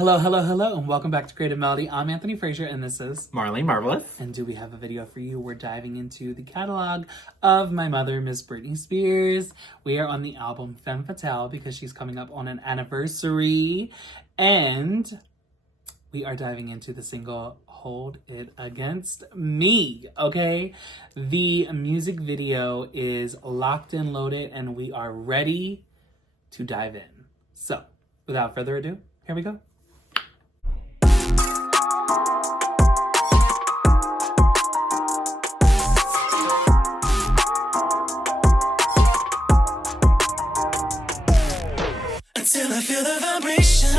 Hello, hello, hello, and welcome back to Creative Melody. I'm Anthony Frazer, and this is Marlene Marvelous. And do we have a video for you? We're diving into the catalog of my mother, Miss Britney Spears. We are on the album Femme Fatale because she's coming up on an anniversary. And we are diving into the single Hold It Against Me, okay? The music video is locked and loaded, and we are ready to dive in. So, without further ado, here we go. Until I feel the vibrations.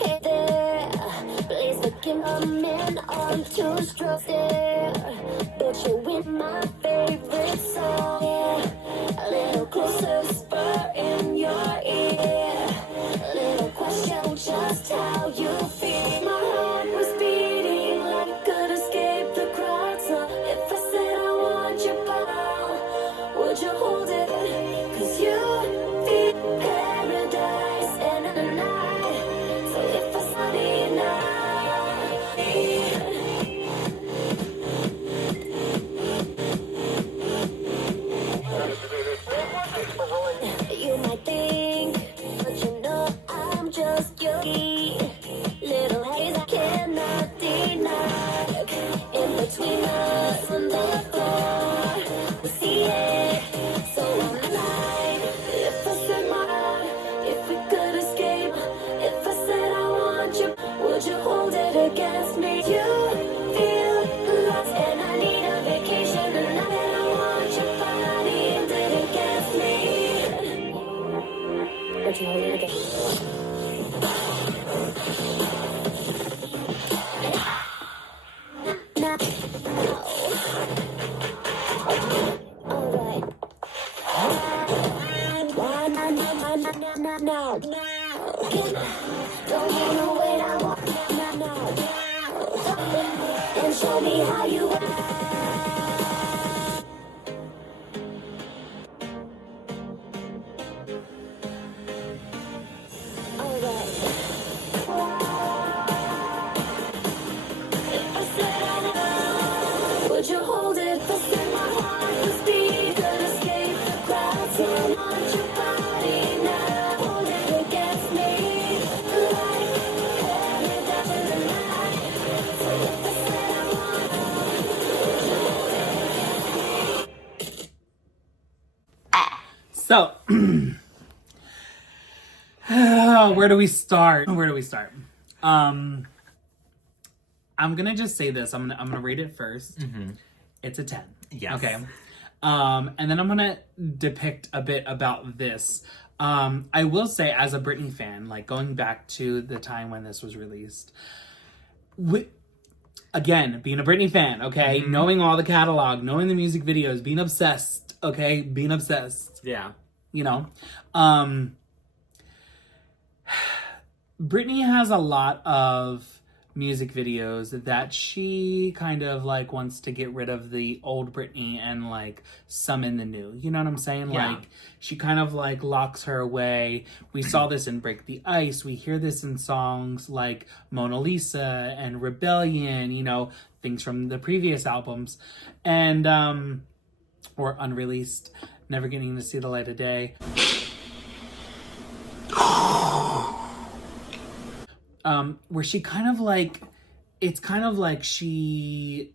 Hey there, please forgive my man on two strokes there. But you win my favorite song, yeah. A little closer, whisper in your ear. A little question, just how you feel. My heart was beating like it could escape the crowd. So if I said I want you back, would you hold it? 'Cause you feel paradise and in the night. So if I said it now, you might think, but you know I'm just your little haze I cannot deny. In between us and the floor, we see it. So I'm alive. If I said my, if we could escape, if I said I want you, would you hold it against me? You feel lost and I need a vacation, and now that I want your body, hold it against me. Would you hold it against me? No. Alright. No. Don't you know what I want? No. And show me how you want. Alright. If I said I would you hold it? If I said my heart was beat, could escape the crowds. So I want your body now. Hold it against me. Like paradise in the night. So if I said I want, So, where do we start? I'm gonna just say this. I'm gonna rate it 1st. Mm-hmm. It's a 10. Yes. Okay. And then I'm gonna depict a bit about this. I will say, as a Britney fan, like going back to the time when this was released, again, being a Britney fan, okay, knowing all the catalog, knowing the music videos, being obsessed, okay, being obsessed. Yeah. You know, Britney has a lot of music videos that she kind of like wants to get rid of the old Britney and like summon the new. You know what I'm saying? Yeah. Like she kind of like locks her away. We saw this in Break the Ice. We hear this in songs like Mona Lisa and Rebellion, you know, things from the previous albums. And or unreleased, never getting to see the light of day. Where she kind of like, it's kind of like she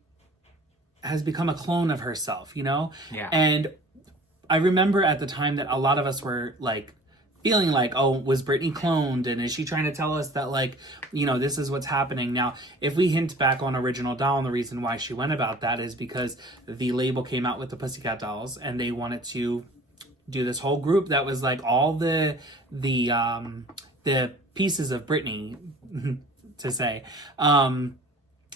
has become a clone of herself, you know? Yeah. And I remember at the time that a lot of us were like feeling like, oh, was Britney cloned? And is she trying to tell us that, like, you know, this is what's happening? Now, if we hint back on Original Doll, and the reason why she went about that is because the label came out with the Pussycat Dolls and they wanted to do this whole group that was like all the pieces of Britney, to say.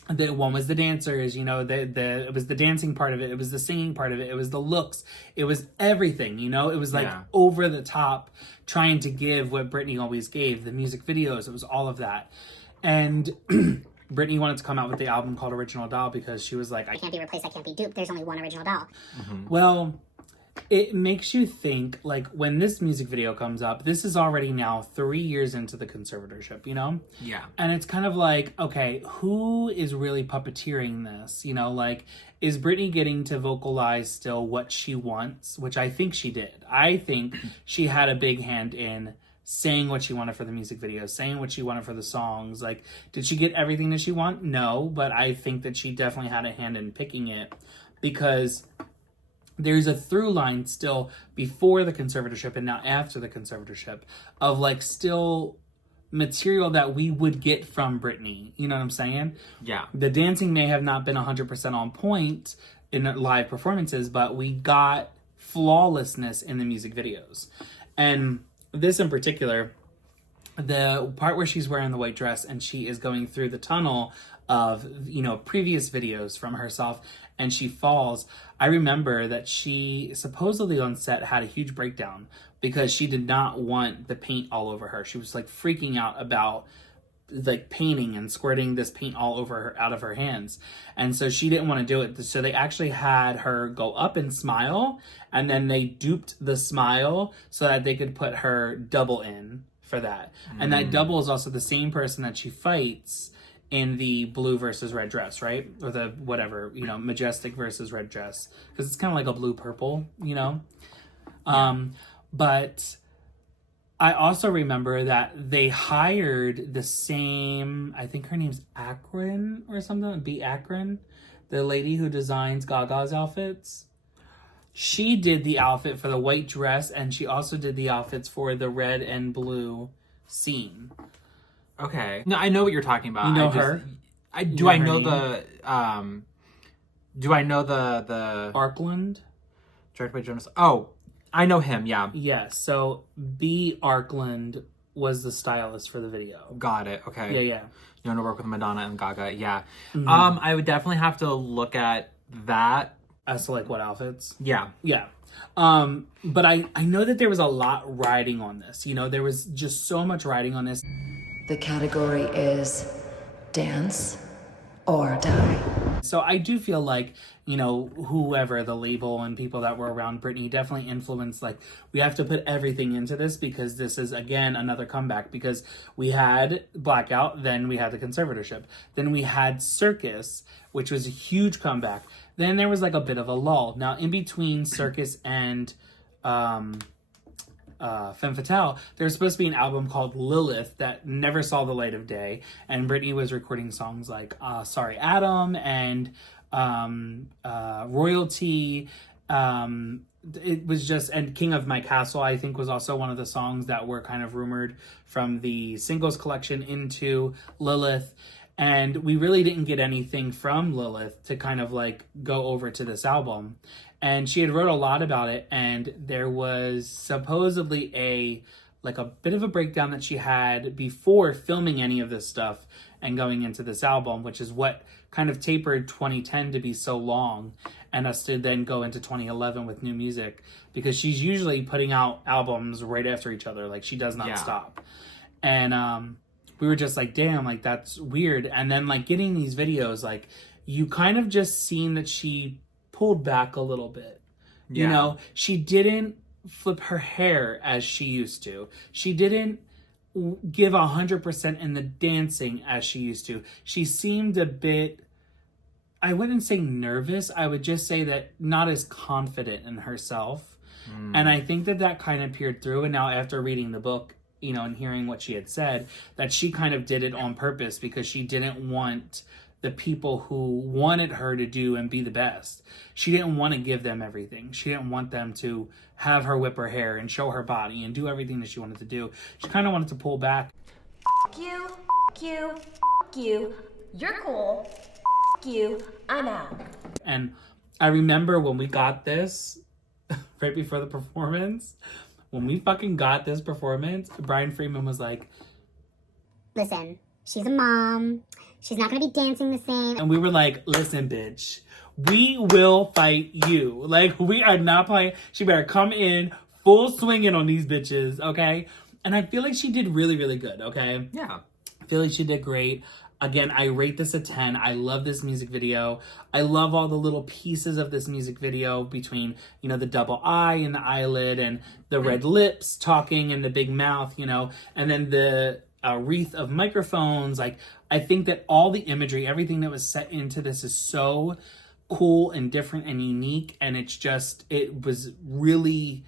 one was the dancers, you know, it was the dancing part of it, it was the singing part of it, it was the looks, it was everything, you know, it was like over the top, trying to give what Britney always gave, the music videos, it was all of that. And Britney wanted to come out with the album called Original Doll because she was like, I can't be replaced, I can't be duped, there's only one original doll. Well, it makes you think, like, when this music video comes up, this is already now 3 years into the conservatorship, you know? Yeah. And it's kind of like, okay, who is really puppeteering this? You know, like, is Britney getting to vocalize still what she wants? Which I think she did. I think she had a big hand in saying what she wanted for the music video, saying what she wanted for the songs. Like, did she get everything that she want? No, but I think that she definitely had a hand in picking it, because there's a through line still before the conservatorship and now after the conservatorship of, like, still material that we would get from Britney. You know what I'm saying? Yeah. The dancing may have not been 100% on point in live performances, but we got flawlessness in the music videos. And this in particular, the part where she's wearing the white dress and she is going through the tunnel of, you know, previous videos from herself, and she falls. I remember that she supposedly on set had a huge breakdown because she did not want the paint all over her. She was like freaking out about like painting and squirting this paint all over her, out of her hands. And so she didn't want to do it. So they actually had her go up and smile, and then they duped the smile so that they could put her double in for that. And that double is also the same person that she fights in the blue versus red dress, right? Or the whatever, you know, majestic versus red dress. Because it's kind of like a blue-purple, you know? But I also remember that they hired the same, I think her name's Akron or something, B. Akron, the lady who designs Gaga's outfits. She did the outfit for the white dress, and she also did the outfits for the red and blue scene. Okay. No, I know what you're talking about. You know her? Do I know the Arkland? directed by Jonas? Oh, I know him, yeah. Yes, so B. Arkland was the stylist for the video. Got it. Okay. Yeah. You want to work with Madonna and Gaga, yeah. I would definitely have to look at that. As to like what outfits? Yeah. Yeah. But I know that there was a lot riding on this. You know, there was just so much riding on this. The category is dance or die. So I do feel like, you know, whoever the label and people that were around Britney definitely influenced, like, we have to put everything into this because this is, again, another comeback, because we had Blackout, then we had the conservatorship, then we had Circus, which was a huge comeback. Then there was like a bit of a lull. Now, in between Circus and Femme Fatale, there was supposed to be an album called Lilith that never saw the light of day, and Britney was recording songs like Sorry Adam and Royalty. It was just, and King of My Castle, I think, was also one of the songs that were kind of rumored from the singles collection into Lilith. And we really didn't get anything from Lilith to kind of like go over to this album. And she had wrote a lot about it, and there was supposedly a bit of a breakdown that she had before filming any of this stuff and going into this album, which is what kind of tapered 2010 to be so long, and us to then go into 2011 with new music, because she's usually putting out albums right after each other. Like, she does not stop. And we were just like, damn, like, that's weird. And then, like, getting these videos, like, you kind of just seen that she pulled back a little bit. You know, she didn't flip her hair as she used to. She didn't give 100% in the dancing as she used to. She seemed a bit, I wouldn't say nervous, I would just say that not as confident in herself. And I think that kind of peered through. And now after reading the book, you know, and hearing what she had said, that she kind of did it on purpose because she didn't want the people who wanted her to do and be the best. She didn't want to give them everything. She didn't want them to have her whip her hair and show her body and do everything that she wanted to do. She kind of wanted to pull back. You, you, you're cool. You, I'm out. And I remember when we got this, right before the performance, when we fucking got this performance, Brian Freeman was like, Listen, She's a mom. She's not gonna be dancing the same. And we were like, listen, bitch, we will fight you. Like, we are not playing. She better come in full swinging on these bitches, okay? And I feel like she did really, really good, okay? Yeah. I feel like she did great. Again, I rate this a 10. I love this music video. I love all the little pieces of this music video between, you know, the double eye and the eyelid and the red lips talking and the big mouth, you know, and then the wreath of microphones. Like, I think that all the imagery, everything that was set into this is so cool and different and unique. And it's just, it was really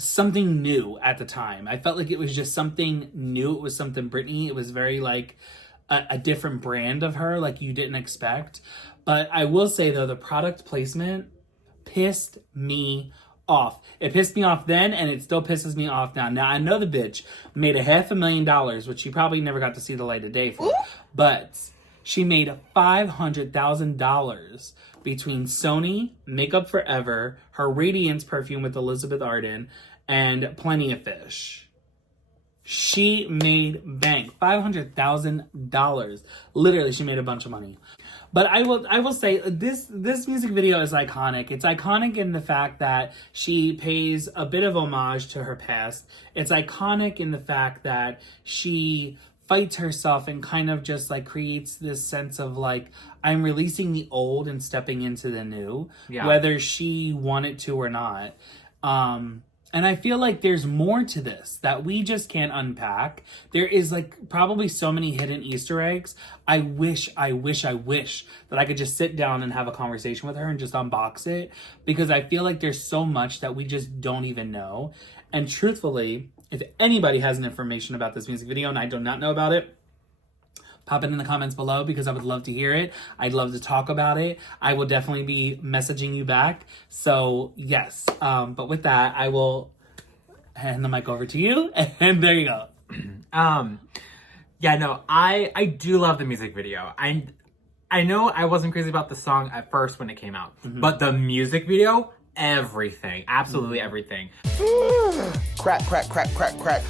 something new at the time. I felt like it was just something new. It was something Britney. It was very like a different brand of her, like you didn't expect. But I will say though, the product placement pissed me off. It pissed me off then, and it still pisses me off now. Now I know the bitch made $500,000, which she probably never got to see the light of day for, but she made $500,000 between Sony, Makeup Forever, her Radiance perfume with Elizabeth Arden, and Plenty of Fish. She made bank. $500,000. Literally, she made a bunch of money. But I will say this music video is iconic. It's iconic in the fact that she pays a bit of homage to her past. It's iconic in the fact that she fights herself and kind of just like creates this sense of like, I'm releasing the old and stepping into the new, whether she wanted to or not. And I feel like there's more to this that we just can't unpack. There is like probably so many hidden Easter eggs. I wish that I could just sit down and have a conversation with her and just unbox it, because I feel like there's so much that we just don't even know. And truthfully, if anybody has an information about this music video and I do not know about it, pop it in the comments below, because I would love to hear it. I'd love to talk about it. I will definitely be messaging you back. So yes, but with that, I will hand the mic over to you, and there you go. Yeah, no, I do love the music video. I know I wasn't crazy about the song at first when it came out, but the music video, everything, absolutely everything. Crack, crack, crack, crack, crack.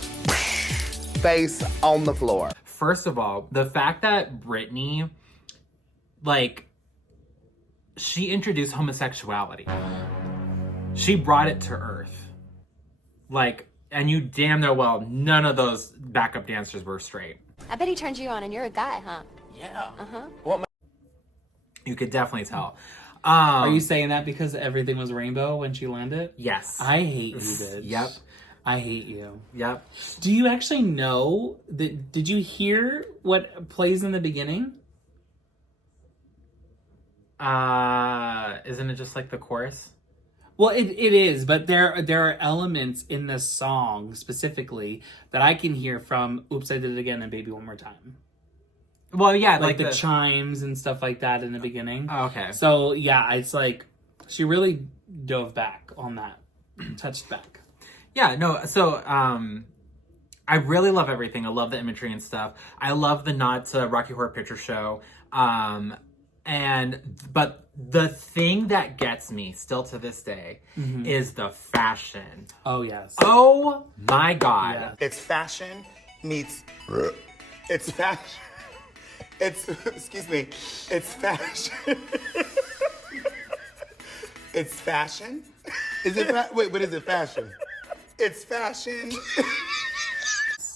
Face on the floor. First of all, the fact that Britney, like, she introduced homosexuality. She brought it to earth. Like, and you damn know well, none of those backup dancers were straight. I bet he turned you on and you're a guy, huh? Yeah. Uh-huh. You could definitely tell. Are you saying that because everything was rainbow when she landed? Yes. I hate you, bitch. Yep. I hate you. Yep. Do you actually know that? Did you hear what plays in the beginning? Isn't it just like the chorus? Well, it is, but there are elements in the song specifically that I can hear from "Oops, I Did It Again" and "Baby One More Time." Well, yeah, like the chimes and stuff like that in the beginning. Oh, okay. So yeah, it's like she really dove back on that, touched back. Yeah, no, so I really love everything. I love the imagery and stuff. I love the nod to Rocky Horror Picture Show. But the thing that gets me still to this day is the fashion. Oh yes. Oh my God. Yeah. It's fashion meets. It's fashion. It's, excuse me. It's fashion. It's fashion? Is it, wait, what is it, fashion? It's fashion.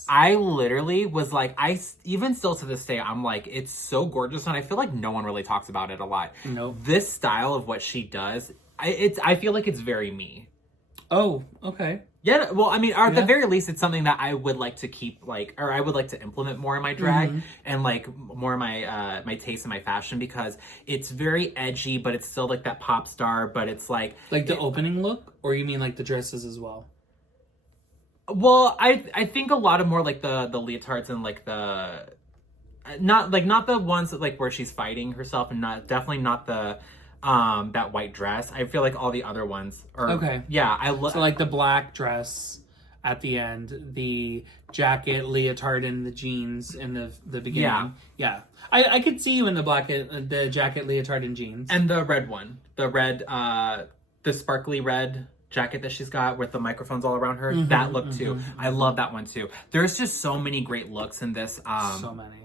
I literally was like, even still to this day, I'm like, it's so gorgeous, and I feel like no one really talks about it a lot. Nope. This style of what she does, I feel like it's very me. Oh, okay. Yeah, well, I mean, or at the very least, it's something that I would like to keep, like, or I would like to implement more in my drag and, like, more of my my taste in my fashion, because it's very edgy, but it's still, like, that pop star, but it's, like... Like the opening look? Or you mean, like, the dresses as well? Well, I think a lot of more, like, the leotards and, like, the... Not the ones, that, like, where she's fighting herself, and definitely not the... that white dress. I feel like all the other ones are... Okay. Yeah, I love... So, like, the black dress at the end, the jacket, leotard, and the jeans in the beginning. Yeah. Yeah. I could see you in the jacket, leotard, and jeans. And the red one. The red, the sparkly red jacket that she's got with the microphones all around her. That look too. I love that one too. There's just so many great looks in this. So many.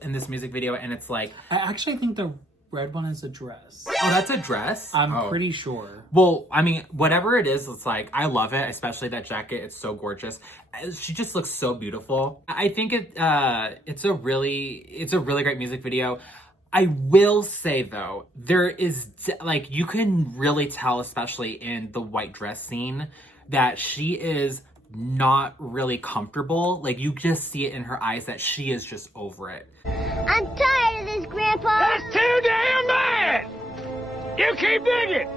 In this music video, and it's like I actually think the red one is a dress. oh, that's a dress? I'm pretty sure. Well, I mean, whatever it is, it's like, I love it, especially that jacket. It's so gorgeous. She just looks so beautiful. I think it's a really great music video. I will say though, there is, like, you can really tell, especially in the white dress scene, that she is not really comfortable. Like, you just see it in her eyes that she is just over it. I'm tired of this, Grandpa. That's too damn bad! You keep digging!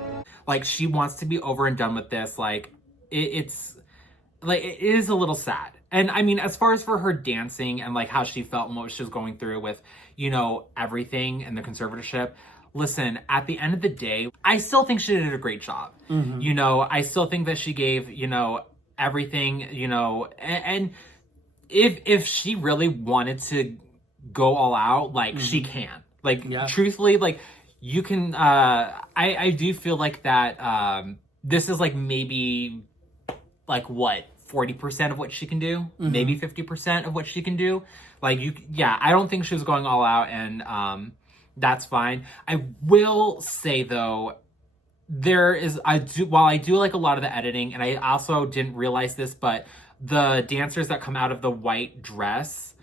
Like, she wants to be over and done with this. Like, it's like, it is a little sad. And I mean, as far as for her dancing and like how she felt and what she was going through with, you know, everything and the conservatorship, listen, at the end of the day, I still think she did a great job. You know, I still think that she gave, you know, everything, you know, and if she really wanted to go all out, like, she can. Like, truthfully, like, you can, I do feel like that, this is like maybe, like, what, 40% of what she can do? Maybe 50% of what she can do? Like, I don't think she was going all out, and that's fine. I will say, though, while I do like a lot of the editing, and I also didn't realize this, but the dancers that come out of the white dress,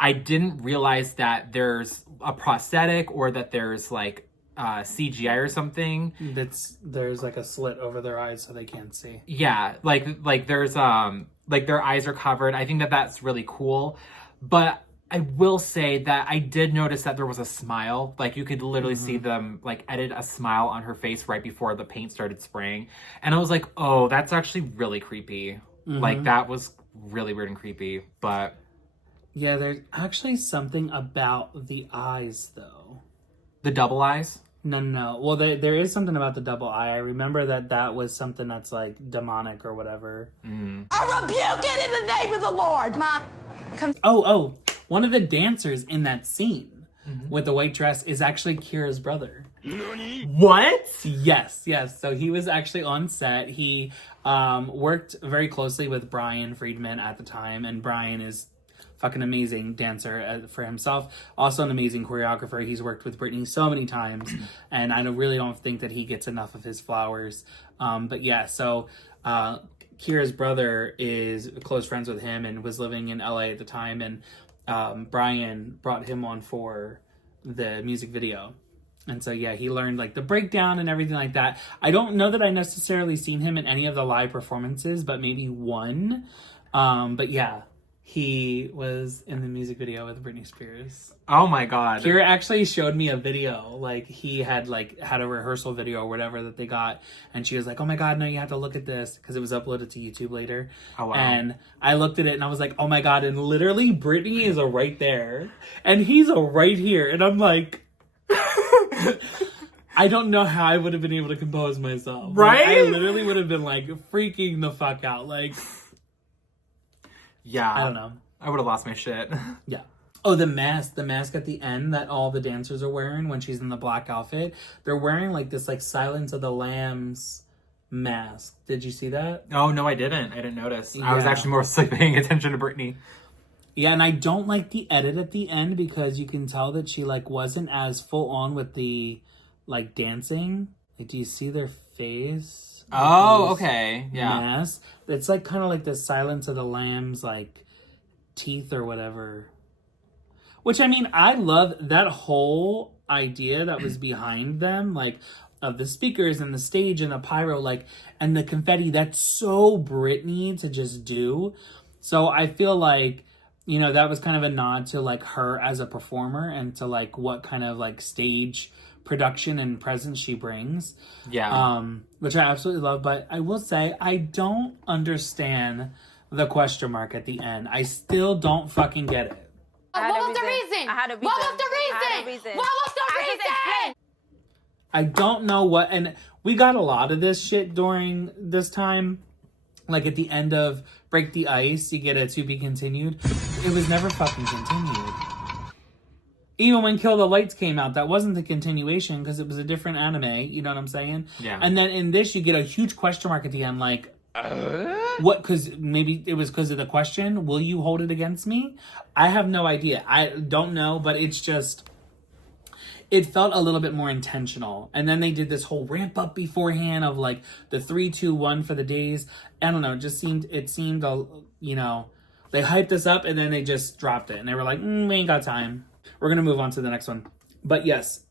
I didn't realize that there's a prosthetic or that there's like CGI or something. There's like a slit over their eyes so they can't see. Yeah, like there's like their eyes are covered. I think that that's really cool, but I will say that I did notice that there was a smile. Like, you could literally see them like edit a smile on her face right before the paint started spraying, and I was like, oh, that's actually really creepy. Like, that was really weird and creepy. But yeah, there's actually something about the eyes though. The double eyes? No. Well, there is something about the double eye. I remember that was something that's like demonic or whatever. I rebuke it in the name of the Lord, Mom. Oh, one of the dancers in that scene with the white dress is actually Kira's brother. What? Yes. So he was actually on set. He worked very closely with Brian Friedman at the time, and Brian is fucking amazing dancer for himself. Also an amazing choreographer. He's worked with Britney so many times, and I really don't think that he gets enough of his flowers. But yeah, so Kira's brother is close friends with him and was living in LA at the time, and Brian brought him on for the music video. And so, yeah, he learned like the breakdown and everything like that. I don't know that I necessarily seen him in any of the live performances, but maybe one. But yeah, he was in the music video with Britney Spears. Oh my God. Kira actually showed me a video. Like, he had a rehearsal video or whatever that they got. And she was like, oh my God, no, you have to look at this. Because it was uploaded to YouTube later. Oh, wow. And I looked at it and I was like, oh my God. And literally Britney is right there. And he's right here. And I'm like... I don't know how I would have been able to compose myself. Right? Like, I literally would have been like freaking the fuck out. Like, yeah. I don't know. I would have lost my shit. Yeah. Oh, the mask at the end that all the dancers are wearing when she's in the black outfit. They're wearing like this like Silence of the Lambs mask. Did you see that? Oh, no, I didn't. I didn't notice. Yeah. I was actually more like paying attention to Britney. Yeah, and I don't like the edit at the end because you can tell that she like wasn't as full on with the like dancing. Like, do you see their face? Oh, okay. Yeah. Mask. It's like kind of like the Silence of the Lambs like teeth or whatever. Which, I mean, I love that whole idea that was behind them, like of the speakers and the stage and the pyro, like, and the confetti. That's so Britney to just do. So I feel like, you know, that was kind of a nod to like her as a performer and to like what kind of like stage production and presence she brings. Yeah. Which I absolutely love. But I will say, I don't understand the question mark at the end. I still don't fucking get it. What was the reason? I had a reason. What was the reason? What was the reason? I don't know what, and we got a lot of this shit during this time. Like at the end of Break the Ice, you get a to be continued. It was never fucking continued. Even when Kill the Lights came out, that wasn't the continuation because it was a different anime. You know what I'm saying? Yeah. And then in this, you get a huge question mark at the end, like, what? Because maybe it was because of the question. Will you hold it against me? I have no idea. I don't know, but it's just, it felt a little bit more intentional. And then they did this whole ramp up beforehand of like the 3, 2, 1 for the days. I don't know. It seemed, you know, they hyped us up and then they just dropped it. And they were like, we ain't got time. We're going to move on to the next one. But yes,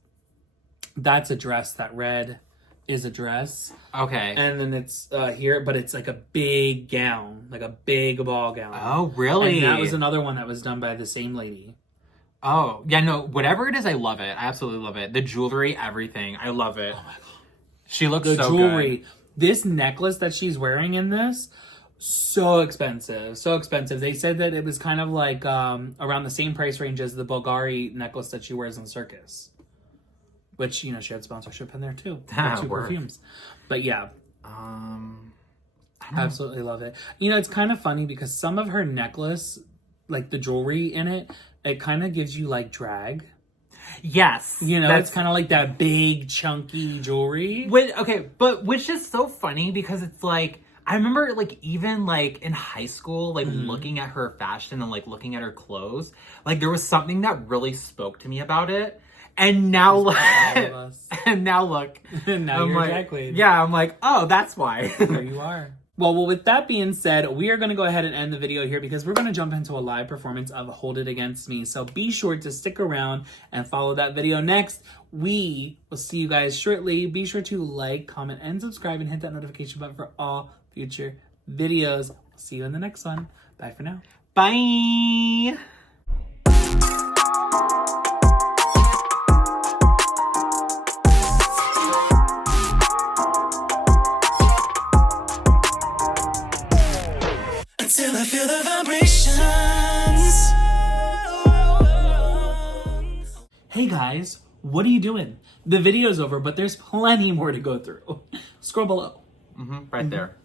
that's a dress. That red is a dress. Okay. And then it's here, but it's like a big gown, like a big ball gown. Oh, really? And that was another one that was done by the same lady. Oh, yeah, no, whatever it is, I love it. I absolutely love it. The jewelry, everything. I love it. Oh my God. She looks so jewelry. good. This necklace that she's wearing in this, so expensive. So expensive. They said that it was kind of like around the same price range as the Bulgari necklace that she wears in Circus. Which, you know, she had sponsorship in there too. The 2 perfumes. But yeah. Absolutely love it. You know, it's kind of funny because some of her necklace, like the jewelry in it, it kind of gives you like drag. Yes. You know, it's kind of like that big, chunky jewelry. Which is so funny because it's like, I remember like even like in high school, like looking at her fashion and like looking at her clothes, like there was something that really spoke to me about it. And now look, and now look, now I'm you're like, drag queen. yeah, I'm like, oh, that's why. There you are. Well, with that being said, we are going to go ahead and end the video here because we're going to jump into a live performance of Hold It Against Me. So be sure to stick around and follow that video next. We will see you guys shortly. Be sure to like, comment, and subscribe and hit that notification button for all future videos. We'll see you in the next one. Bye for now. Bye. Until I feel the vibrations. Hey guys, what are you doing? The video's over, but there's plenty more to go through. Scroll below. Right there.